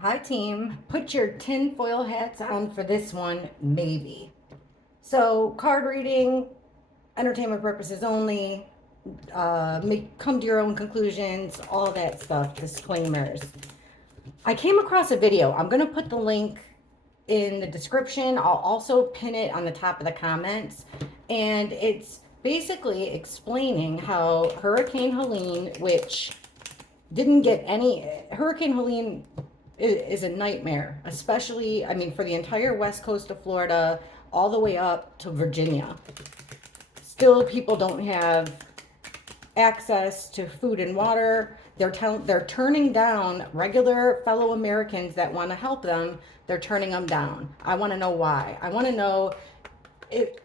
Hi, team. Put your tinfoil hats on for this one, maybe. So, card reading, entertainment purposes only. Come to your own conclusions, all that stuff, disclaimers. I came across a video. I'm going to put the link in the description. I'll also pin it on the top of the comments. And it's basically explaining how Hurricane Helene, which didn't get any, Hurricane Helene is a nightmare, especially, I mean, for the entire west coast of Florida, all the way up to Virginia. Still, people don't have access to food and water. They're turning down regular fellow Americans that want to help them. They're turning them down. I want to know why. I want to know.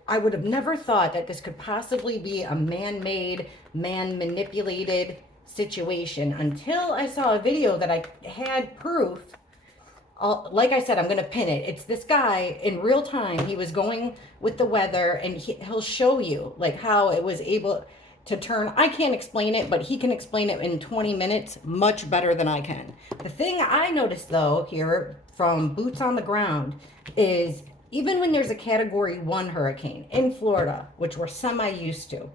I would have never thought that this could possibly be a man-made, man-manipulated situation until I saw a video that I had proof. Like I said, I'm going to pin it. It's this guy in real time. He was going with the weather, and he'll show you like how it was able to turn. I can't explain it, but he can explain it in 20 minutes much better than I can. The thing I noticed though here from boots on the ground is even when there's a category 1 hurricane in Florida, which we're semi used to,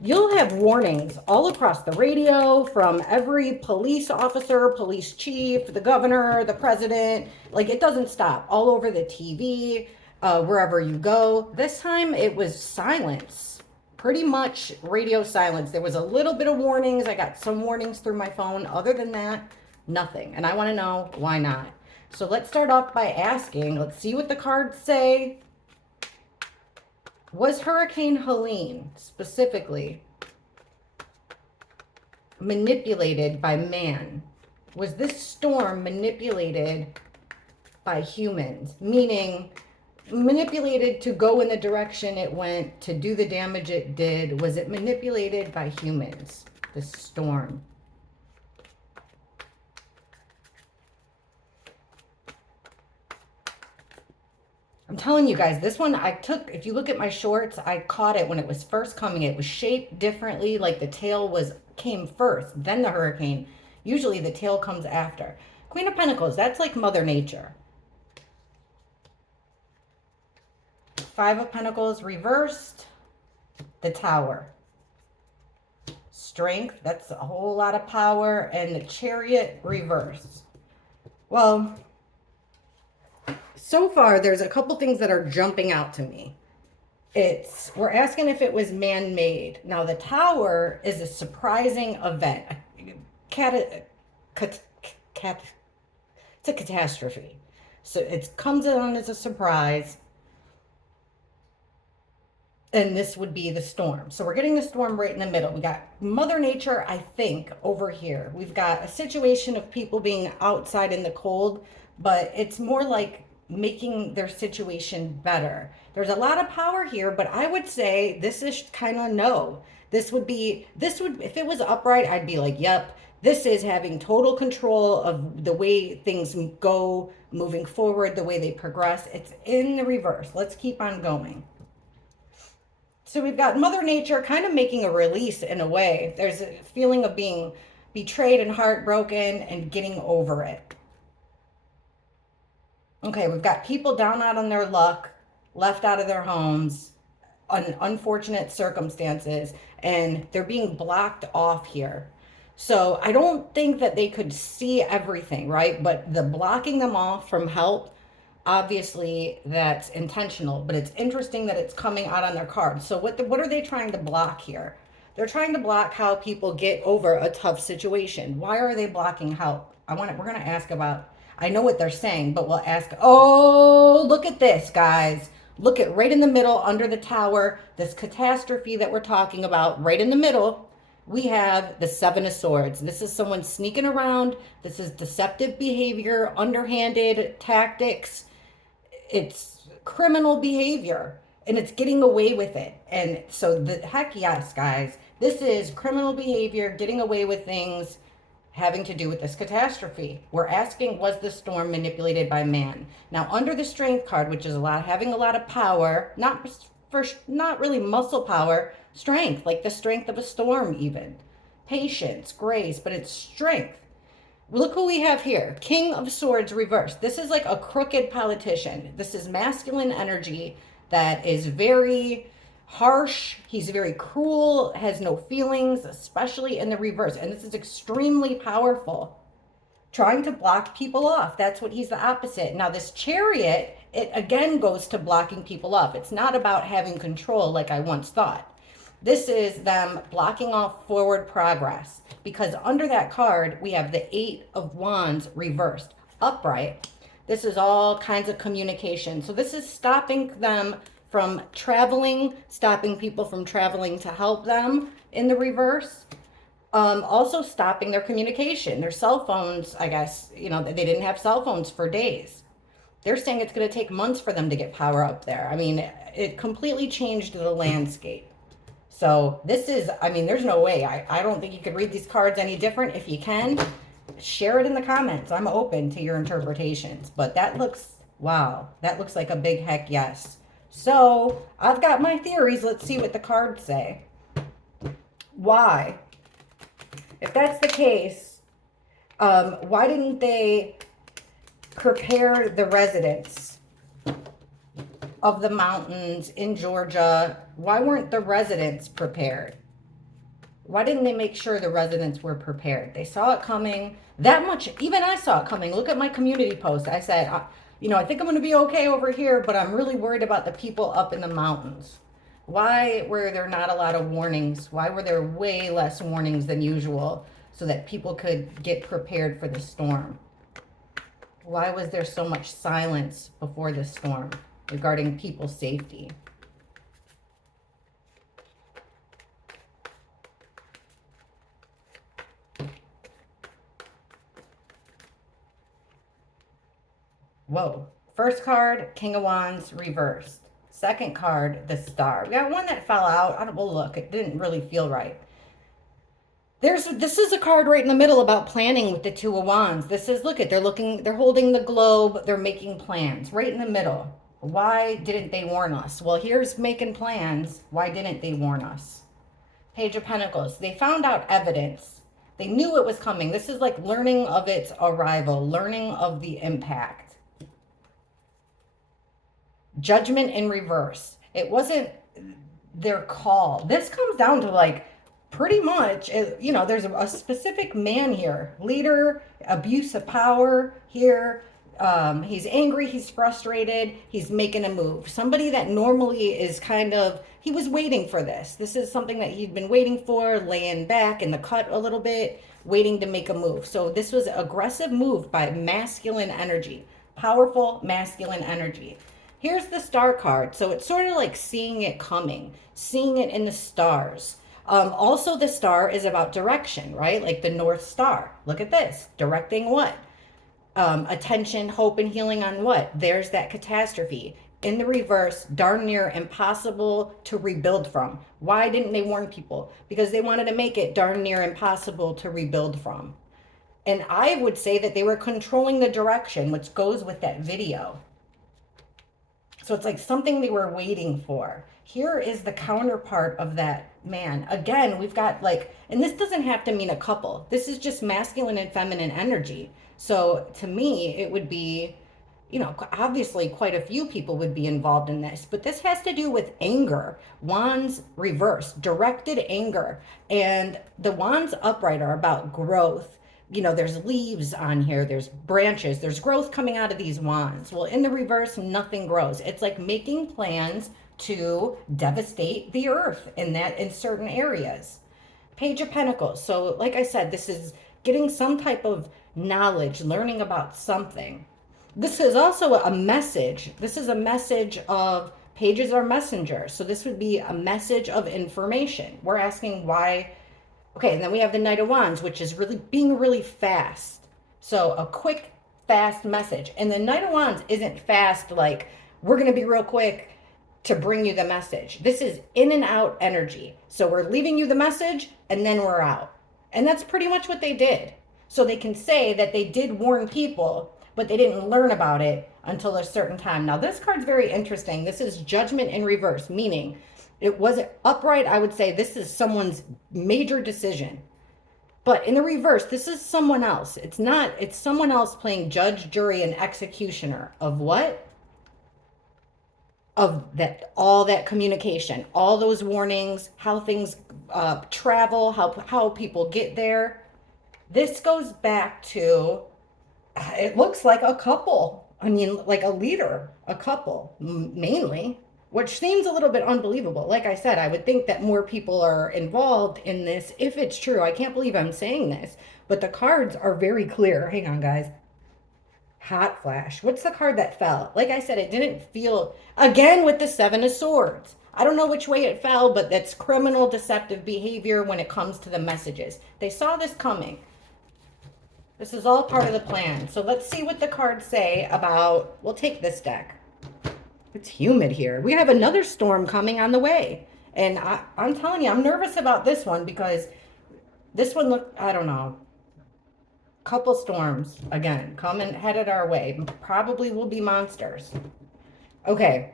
you'll have warnings all across the radio from every police officer, police chief, the governor, the president. Like, it doesn't stop. All over the TV, wherever you go. This time it was silence. Pretty much radio silence. There was a little bit of warnings. I got some warnings through my phone. Other than that, nothing. And I want to know why not. So let's start off by asking, let's see what the cards say. Was Hurricane Helene specifically manipulated by man? Was this storm manipulated by humans? Meaning, manipulated to go in the direction it went, to do the damage it did? Was it manipulated by humans, this storm? I'm telling you guys, this one I took, if you look at my shorts, I caught it when it was first coming. It was shaped differently, like the tail came first, then the hurricane. Usually the tail comes after. Queen of Pentacles, that's like Mother Nature. Five of Pentacles reversed, the Tower. Strength, that's a whole lot of power, and the Chariot reversed. Well, so far, there's a couple things that are jumping out to me. We're asking if it was man-made. Now, the Tower is a surprising event. It's a catastrophe. So it comes on as a surprise. And this would be the storm. So we're getting the storm right in the middle. We got Mother Nature, I think, over here. We've got a situation of people being outside in the cold, but it's more like making their situation better. There's a lot of power here, but I would say this is kind of no. This would, if it was upright, I'd be like, yep, this is having total control of the way things go moving forward, the way they progress. It's in the reverse. Let's keep on going. So we've got Mother Nature kind of making a release in a way. There's a feeling of being betrayed and heartbroken and getting over it. Okay, we've got people down out on their luck, left out of their homes, unfortunate circumstances, and they're being blocked off here. So I don't think that they could see everything, right? But the blocking them off from help, obviously that's intentional, but it's interesting that it's coming out on their cards. So what are they trying to block here? They're trying to block how people get over a tough situation. Why are they blocking help? We're going to ask about, I know what they're saying, but we'll ask, oh, look at this, guys. Look at right in the middle under the Tower, this catastrophe that we're talking about, right in the middle, we have the Seven of Swords. This is someone sneaking around. This is deceptive behavior, underhanded tactics. It's criminal behavior, and it's getting away with it. And so heck yes, guys, this is criminal behavior, getting away with things having to do with this catastrophe. We're asking, was the storm manipulated by man? Now, under the Strength card, which is having a lot of power, not really muscle power, strength, like the strength of a storm even. Patience, grace, but it's strength. Look who we have here. King of Swords reversed. This is like a crooked politician. This is masculine energy that is very harsh. He's very cruel, has no feelings, especially in the reverse. And this is extremely powerful. Trying to block people off. That's what he's the opposite. Now, this Chariot, it again goes to blocking people off. It's not about having control like I once thought. This is them blocking off forward progress, because under that card, we have the Eight of Wands reversed, upright. This is all kinds of communication. So this is stopping them from traveling, stopping people from traveling to help them in the reverse. Also stopping their communication, their cell phones. I guess, they didn't have cell phones for days. They're saying it's going to take months for them to get power up there. I mean, it completely changed the landscape. So this is, there's no way. I don't think you could read these cards any different. If you can, share it in the comments. I'm open to your interpretations. But that looks, wow, that looks like a big heck yes. So I've got my theories. Let's see what the cards say. Why? If that's the case, why didn't they prepare the residents of the mountains in Georgia? Why weren't the residents prepared? Why didn't they make sure the residents were prepared? They saw it coming that much. Even I saw it coming. Look at my community post. I said, I think I'm going to be okay over here, but I'm really worried about the people up in the mountains. Why were there not a lot of warnings? Why were there way less warnings than usual so that people could get prepared for the storm? Why was there so much silence before the storm regarding people's safety? Whoa. First card, King of Wands reversed. Second card, the Star. We got one that fell out. Well, look, it didn't really feel right. This is a card right in the middle about planning with the Two of Wands. This is, look at, they're holding the globe, they're making plans right in the middle. Why didn't they warn us? Well, here's making plans. Why didn't they warn us? Page of Pentacles. They found out evidence. They knew it was coming. This is like learning of its arrival, learning of the impact. Judgment in reverse. It wasn't their call. This comes down to like pretty much, there's a specific man here. Leader, abuse of power here. He's angry, he's frustrated, he's making a move. Somebody that normally is he was waiting for this. This is something that he'd been waiting for, laying back in the cut a little bit, waiting to make a move. So this was an aggressive move by masculine energy, powerful masculine energy. Here's the Star card. So it's sort of like seeing it coming, seeing it in the stars. Also, the Star is about direction, right? Like the North Star. Look at this. Directing what? Attention, hope, and healing on what? There's that catastrophe. In the reverse, darn near impossible to rebuild from. Why didn't they warn people? Because they wanted to make it darn near impossible to rebuild from. And I would say that they were controlling the direction, which goes with that video. So it's like something they were waiting for. Here is the counterpart of that man. Again, we've got and this doesn't have to mean a couple. This is just masculine and feminine energy. So to me, it would be, obviously quite a few people would be involved in this, but this has to do with anger. Wands reverse, directed anger. And the wands upright are about growth. There's leaves on here, there's branches, there's growth coming out of these wands. Well, in the reverse, nothing grows. It's like making plans to devastate the earth in certain areas. Page of Pentacles. So like I said, this is getting some type of knowledge, learning about something. This is also a message. This is a message of pages are messengers. So this would be a message of information. We're asking why. Okay, and then we have the Knight of Wands, which is being really fast. So a quick, fast message. And the Knight of Wands isn't fast like, we're going to be real quick to bring you the message. This is in and out energy. So we're leaving you the message, and then we're out. And that's pretty much what they did. So they can say that they did warn people, but they didn't learn about it until a certain time. Now, this card's very interesting. This is Judgment in reverse, meaning it wasn't upright. I would say this is someone's major decision. But in the reverse, this is someone else. It's not, it's someone else playing judge, jury, and executioner of what? Of that, all that communication, all those warnings, how things travel, how people get there. This goes back to, it looks like a couple. I mean, like a leader, a couple, mainly, which seems a little bit unbelievable. Like I said, I would think that more people are involved in this if it's true. I can't believe I'm saying this, but the cards are very clear. Hang on, guys. Hot flash. What's the card that fell? Like I said, it didn't feel, again with the Seven of Swords. I don't know which way it fell, but that's criminal deceptive behavior when it comes to the messages. They saw this coming. This is all part of the plan. So let's see what the cards say about, we'll take this deck. It's humid here. We have another storm coming on the way. And I'm telling you, I'm nervous about this one because this one looked, I don't know, couple storms again coming headed our way. Probably will be monsters. Okay.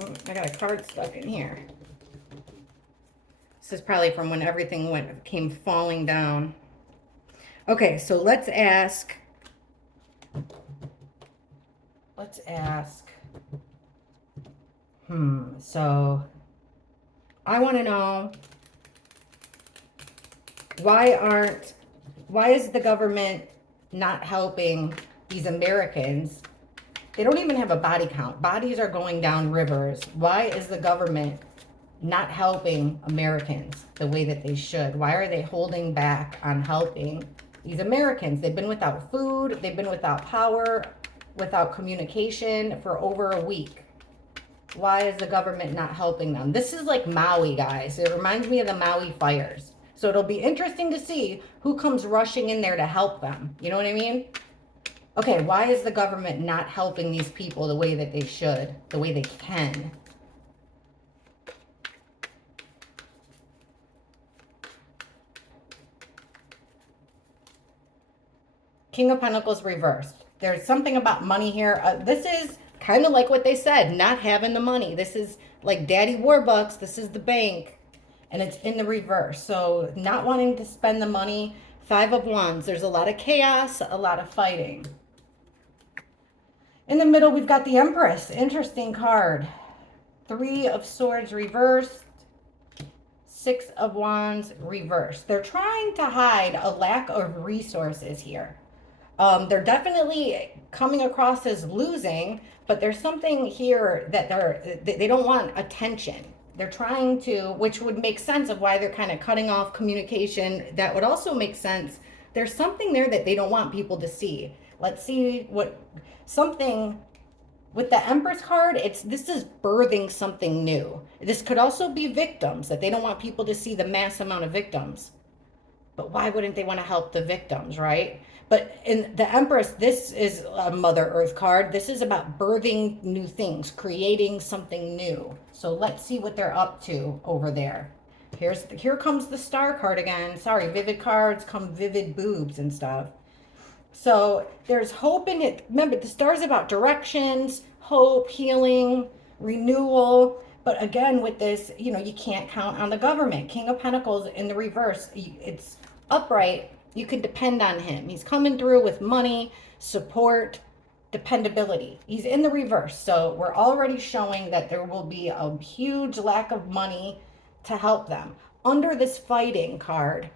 I got a card stuck in here. This is probably from when everything came falling down. Okay, so let's ask. So I want to know, why is the government not helping these Americans? They don't even have a body count. Bodies are going down rivers. Why is the government not helping Americans the way that they should? Why are they holding back on helping these Americans? They've been without food. They've been without power, without communication for over a week. Why is the government not helping them? This is like Maui, guys. It reminds me of the Maui fires. So it'll be interesting to see who comes rushing in there to help them. You know what I mean? Okay, why is the government not helping these people the way that they should, the way they can? King of Pentacles reversed. There's something about money here. This is kind of like what they said, not having the money. This is like Daddy Warbucks. This is the bank. And it's in the reverse. So not wanting to spend the money. Five of Wands. There's a lot of chaos, a lot of fighting. In the middle, we've got the Empress. Interesting card. Three of Swords reversed. Six of Wands reversed. They're trying to hide a lack of resources here. They're definitely coming across as losing, but there's something here that they don't want attention. They're trying to, which would make sense of why they're kind of cutting off communication. That would also make sense. There's something there that they don't want people to see. Let's see what, something with the Empress card, this is birthing something new. This could also be victims, that they don't want people to see the mass amount of victims. But why wouldn't they want to help the victims, right? But in the Empress, this is a Mother Earth card. This is about birthing new things, creating something new. So let's see what they're up to over there. Here comes the Star card again. Sorry, vivid cards come vivid boobs and stuff. So there's hope in it. Remember, the Star's about directions, hope, healing, renewal. But again, with this, you know, you can't count on the government. King of Pentacles in the reverse. It's upright. You could depend on him. He's coming through with money, support, dependability. He's in the reverse. So we're already showing that there will be a huge lack of money to help them. Under this fighting card,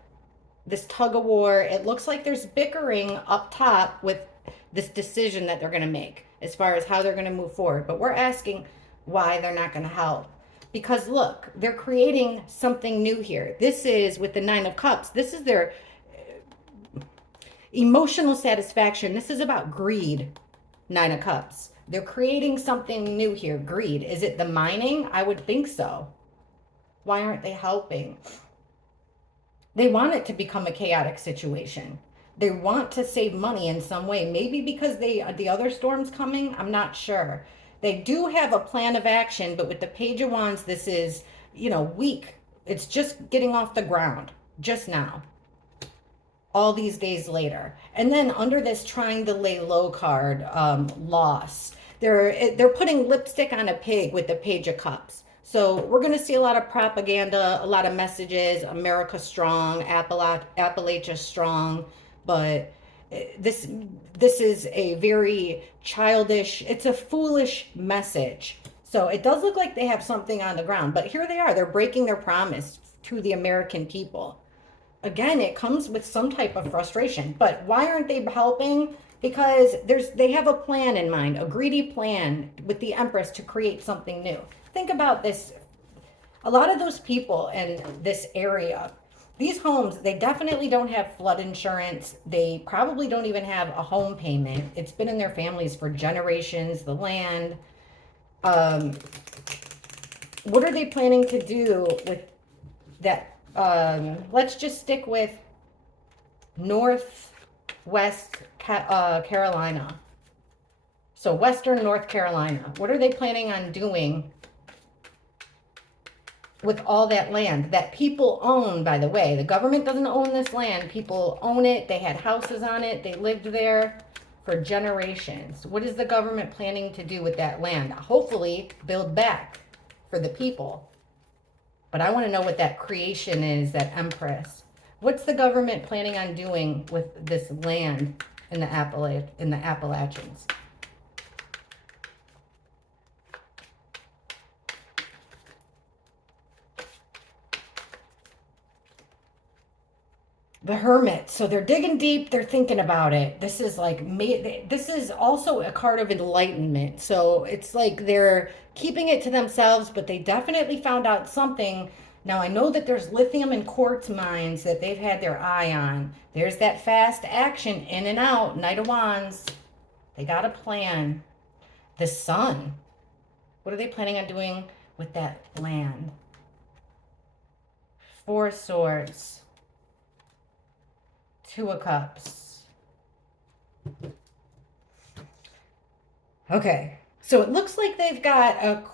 this tug of war, it looks like there's bickering up top with this decision that they're going to make as far as how they're going to move forward. But we're asking why they're not going to help. Because look, they're creating something new here. This is with the Nine of Cups. This is their emotional satisfaction. This is about greed. Nine of Cups. They're creating something new here. Greed. Is it the mining? I would think so. Why aren't they helping? They want it to become a chaotic situation. They want to save money in some way. Maybe because the other storm's coming. I'm not sure. They do have a plan of action, but with the Page of Wands, this is, you know, weak. It's just getting off the ground just now. All these days later. And then under this trying to lay low card, loss. They're putting lipstick on a pig with the Page of Cups. So we're going to see a lot of propaganda, a lot of messages, America strong, Appalachia strong, but this this is a very childish, it's a foolish message. So it does look like they have something on the ground, but here they are. They're breaking their promise to the American people. Again, it comes with some type of frustration. But why aren't they helping? Because they have a plan in mind, a greedy plan with the Empress to create something new. Think about this. A lot of those people in this area, these homes, they definitely don't have flood insurance. They probably don't even have a home payment. It's been in their families for generations, the land. Um, what are they planning to do with that? Let's just stick with Northwest Carolina. So Western North Carolina. What are they planning on doing with all that land that people own, by the way? The government doesn't own this land. People own it. They had houses on it. They lived there for generations. What is the government planning to do with that land? Hopefully build back for the people. But I want to know what that creation is, that Empress. What's the government planning on doing with this land in the Appalachians? The Hermit. So they're digging deep. They're thinking about it. This is like, this is also a card of enlightenment. So it's like they're keeping it to themselves, but they definitely found out something. Now I know that there's lithium and quartz mines that they've had their eye on. There's that fast action, in and out, Knight of Wands. They got a plan. The Sun. What are they planning on doing with that land? Four of Swords. Two of Cups. Okay, so it looks like they've got a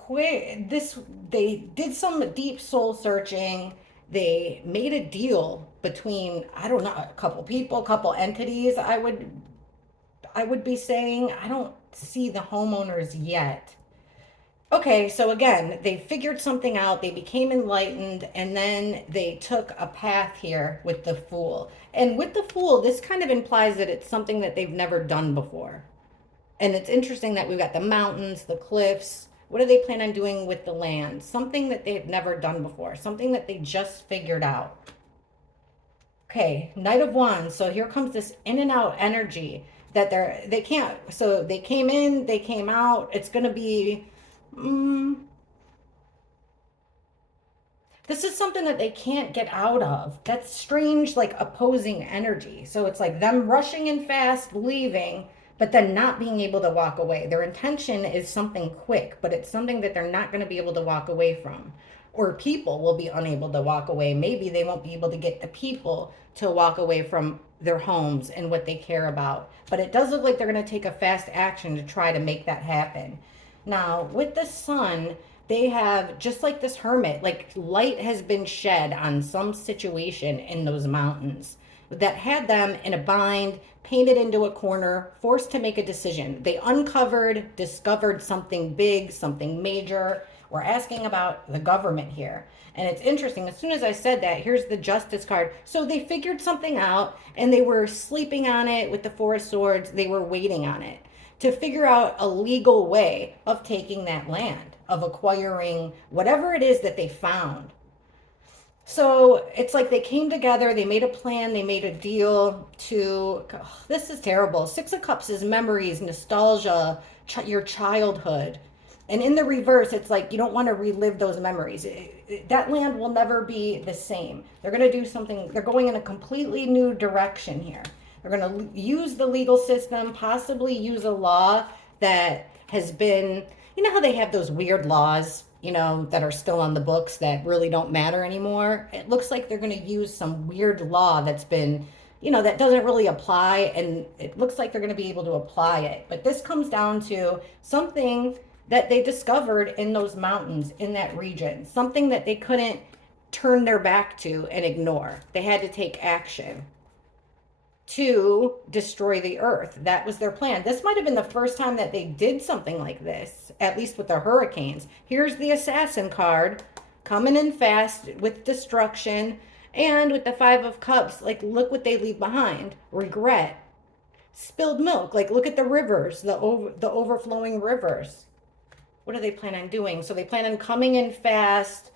they did some deep soul searching. They made a deal between, I don't know, a couple people, a couple entities, I would be saying. I don't see the homeowners yet. Okay, so again, they figured something out, they became enlightened, and then they took a path here with the Fool. And with the Fool, this kind of implies that it's something that they've never done before. And it's interesting that we've got the mountains, the cliffs. What do they plan on doing with the land? Something that they've never done before, something that they just figured out. Okay, Knight of Wands. So here comes this in and out energy that they can't. So they came in, they came out. It's going to be this is something that they can't get out of. That's strange, like opposing energy. So it's like them rushing in fast, leaving, but then not being able to walk away. Their intention is something quick, but it's something that they're not going to be able to walk away from. Or people will be unable to walk away. Maybe they won't be able to get the people to walk away from their homes and what they care about. But it does look like they're going to take a fast action to try to make that happen. Now, with the Sun, they have, just like this Hermit, like light has been shed on some situation in those mountains that had them in a bind, painted into a corner, forced to make a decision. They discovered something big, something major. We're asking about the government here. And it's interesting, as soon as I said that, here's the Justice card. So they figured something out, and they were sleeping on it with the Four of Swords. They were waiting on it to figure out a legal way of taking that land, of acquiring whatever it is that they found. So it's like they came together, they made a plan, they made a deal to, oh, this is terrible. Six of Cups is memories, nostalgia, your childhood. And in the reverse, it's like you don't want to relive those memories. That land will never be the same. They're going to do something, they're going in a completely new direction here. They're going to use the legal system, possibly use a law that has been, you know how they have those weird laws, that are still on the books that really don't matter anymore? It looks like they're going to use some weird law that's been, that doesn't really apply, and it looks like they're going to be able to apply it. But this comes down to something that they discovered in those mountains, in that region, something that they couldn't turn their back to and ignore. They had to take action. to destroy the earth. That was their plan. This might have been the first time that they did something like this, at least with the hurricanes. Here's the assassin card coming in fast with destruction, and with the Five of Cups, like, look what they leave behind. Regret. Spilled milk. Like, look at the rivers, the overflowing rivers. What do they plan on doing? So they plan on coming in fast,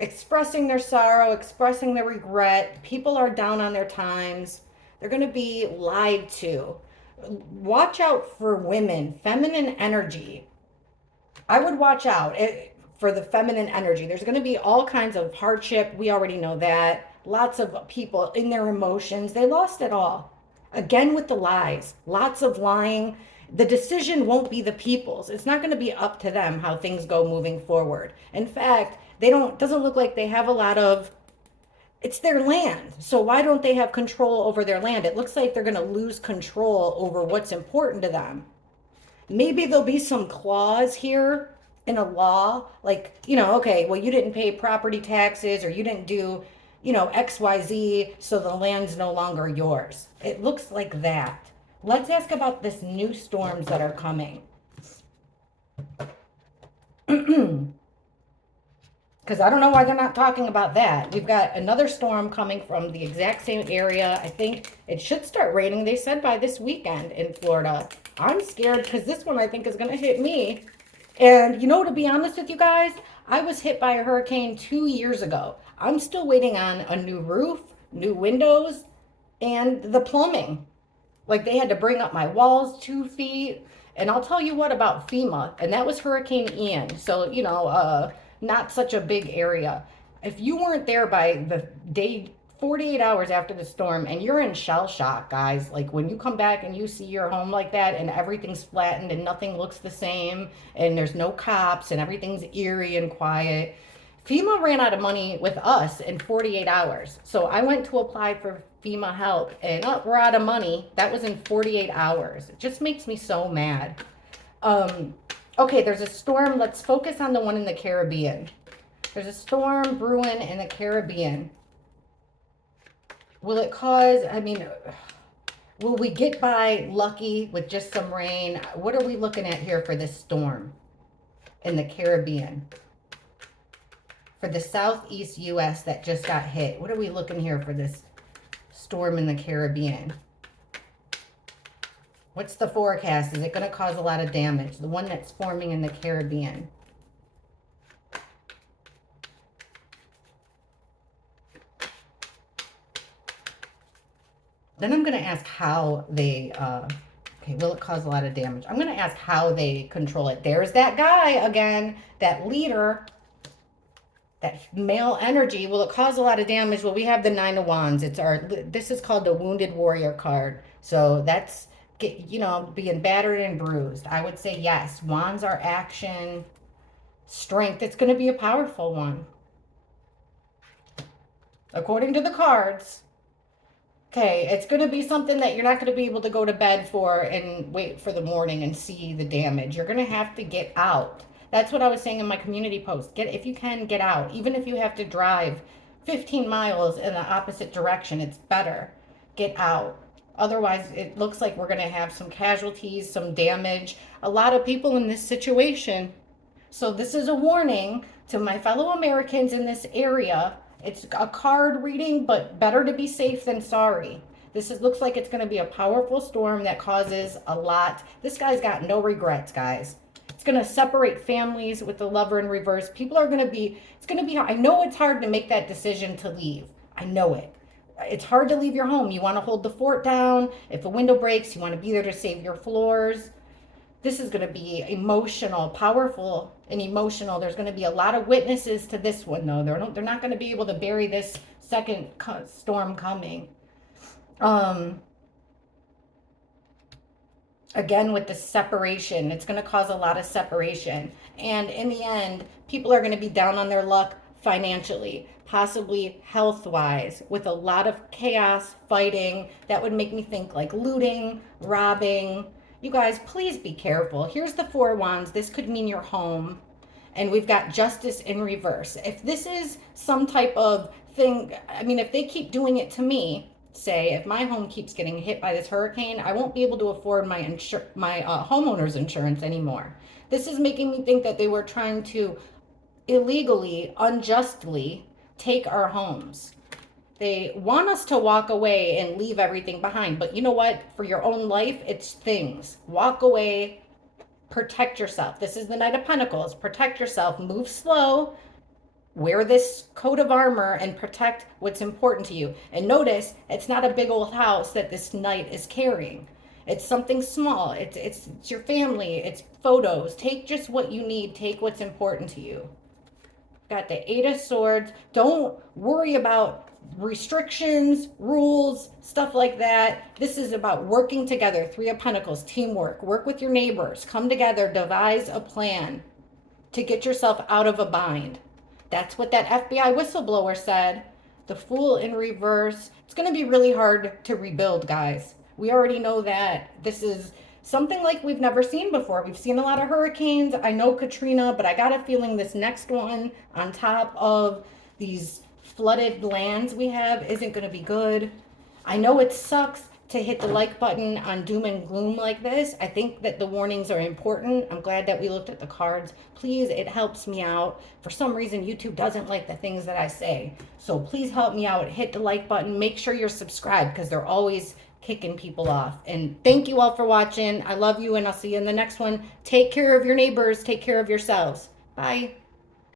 expressing their sorrow, expressing their regret. People are down on their times. They're going to be lied to. Watch out for women, feminine energy. I would watch out for the feminine energy. There's going to be all kinds of hardship. We already know that. Lots of people in their emotions. They lost it all. Again with the lies. Lots of lying. The decision won't be the people's. It's not going to be up to them how things go moving forward. In fact, doesn't look like they have a lot of, it's their land. So why don't they have control over their land? It looks like they're going to lose control over what's important to them. Maybe there'll be some clause here in a law, like, okay, well, you didn't pay property taxes, or you didn't do, XYZ, so the land's no longer yours. It looks like that. Let's ask about this new storms that are coming. Because I don't know why they're not talking about that. We've got another storm coming from the exact same area. I think it should start raining, they said, by this weekend in Florida. I'm scared because this one I think is going to hit me. And, to be honest with you guys, I was hit by a hurricane 2 years ago. I'm still waiting on a new roof, new windows, and the plumbing. Like, they had to bring up my walls 2 feet. And I'll tell you what about FEMA. And that was Hurricane Ian. So, not such a big area. If you weren't there by the day, 48 hours after the storm, and you're in shell shock, guys, like when you come back and you see your home like that and everything's flattened and nothing looks the same and there's no cops and everything's eerie and quiet. FEMA ran out of money with us in 48 hours. So I went to apply for FEMA help and we're out of money. That was in 48 hours. It just makes me so mad. Okay, there's a storm. Let's focus on the one in the Caribbean. There's a storm brewing in the Caribbean. Will it cause, will we get by lucky with just some rain? What are we looking at here for this storm in the Caribbean? For the southeast U.S. that just got hit. What are we looking here for this storm in the Caribbean? What's the forecast? Is it going to cause a lot of damage? The one that's forming in the Caribbean. Then I'm going to ask how they, okay, will it cause a lot of damage? I'm going to ask how they control it. There's that guy again, that leader, that male energy. Will it cause a lot of damage? Well, we have the Nine of Wands. This is called the Wounded Warrior card. So that's, being battered and bruised. I would say yes. Wands are action, strength. It's going to be a powerful one. According to the cards. Okay, it's going to be something that you're not going to be able to go to bed for and wait for the morning and see the damage. You're going to have to get out. That's what I was saying in my community post. If you can, get out. Even if you have to drive 15 miles in the opposite direction, it's better. Get out. Otherwise, it looks like we're going to have some casualties, some damage. A lot of people in this situation. So this is a warning to my fellow Americans in this area. It's a card reading, but better to be safe than sorry. Looks like it's going to be a powerful storm that causes a lot. This guy's got no regrets, guys. It's going to separate families with the lover in reverse. People are going to be, I know it's hard to make that decision to leave. I know it. It's hard to leave your home. You want to hold the fort down. If a window breaks, you want to be there to save your floors. This is going to be emotional, powerful and emotional. There's going to be a lot of witnesses to this one, though. They're not going to be able to bury this second storm coming. Again, with the separation, it's going to cause a lot of separation. And in the end, people are going to be down on their luck financially, possibly health-wise, with a lot of chaos, fighting. That would make me think like looting, robbing. You guys, please be careful. Here's the Four of Wands. This could mean your home. And we've got justice in reverse. If this is some type of thing, if they keep doing it to me, say, if my home keeps getting hit by this hurricane, I won't be able to afford my homeowner's insurance anymore. This is making me think that they were trying to illegally, unjustly take our homes. They want us to walk away and leave everything behind. But you know what? For your own life, it's things. Walk away, protect yourself. This is the Knight of Pentacles. Protect yourself, move slow, wear this coat of armor, and protect what's important to you. And notice, it's not a big old house that this knight is carrying. It's something small. It's your family. It's photos. Take just what you need. Take what's important to you. Got the Eight of Swords. Don't worry about restrictions, rules, stuff like that. This is about working together. Three of Pentacles, teamwork. Work with your neighbors. Come together. Devise a plan to get yourself out of a bind. That's what that FBI whistleblower said. The Fool in reverse. It's going to be really hard to rebuild, guys. We already know that. This is something like we've never seen before. We've seen a lot of hurricanes. I know Katrina, but I got a feeling this next one on top of these flooded lands we have isn't going to be good. I know it sucks to hit the like button on doom and gloom like this. I think that the warnings are important. I'm glad that we looked at the cards. Please, it helps me out. For some reason, YouTube doesn't like the things that I say. So please help me out. Hit the like button. Make sure you're subscribed because they're always kicking people off. And thank you all for watching. I love you, and I'll see you in the next one. Take care of your neighbors. Take care of yourselves. Bye.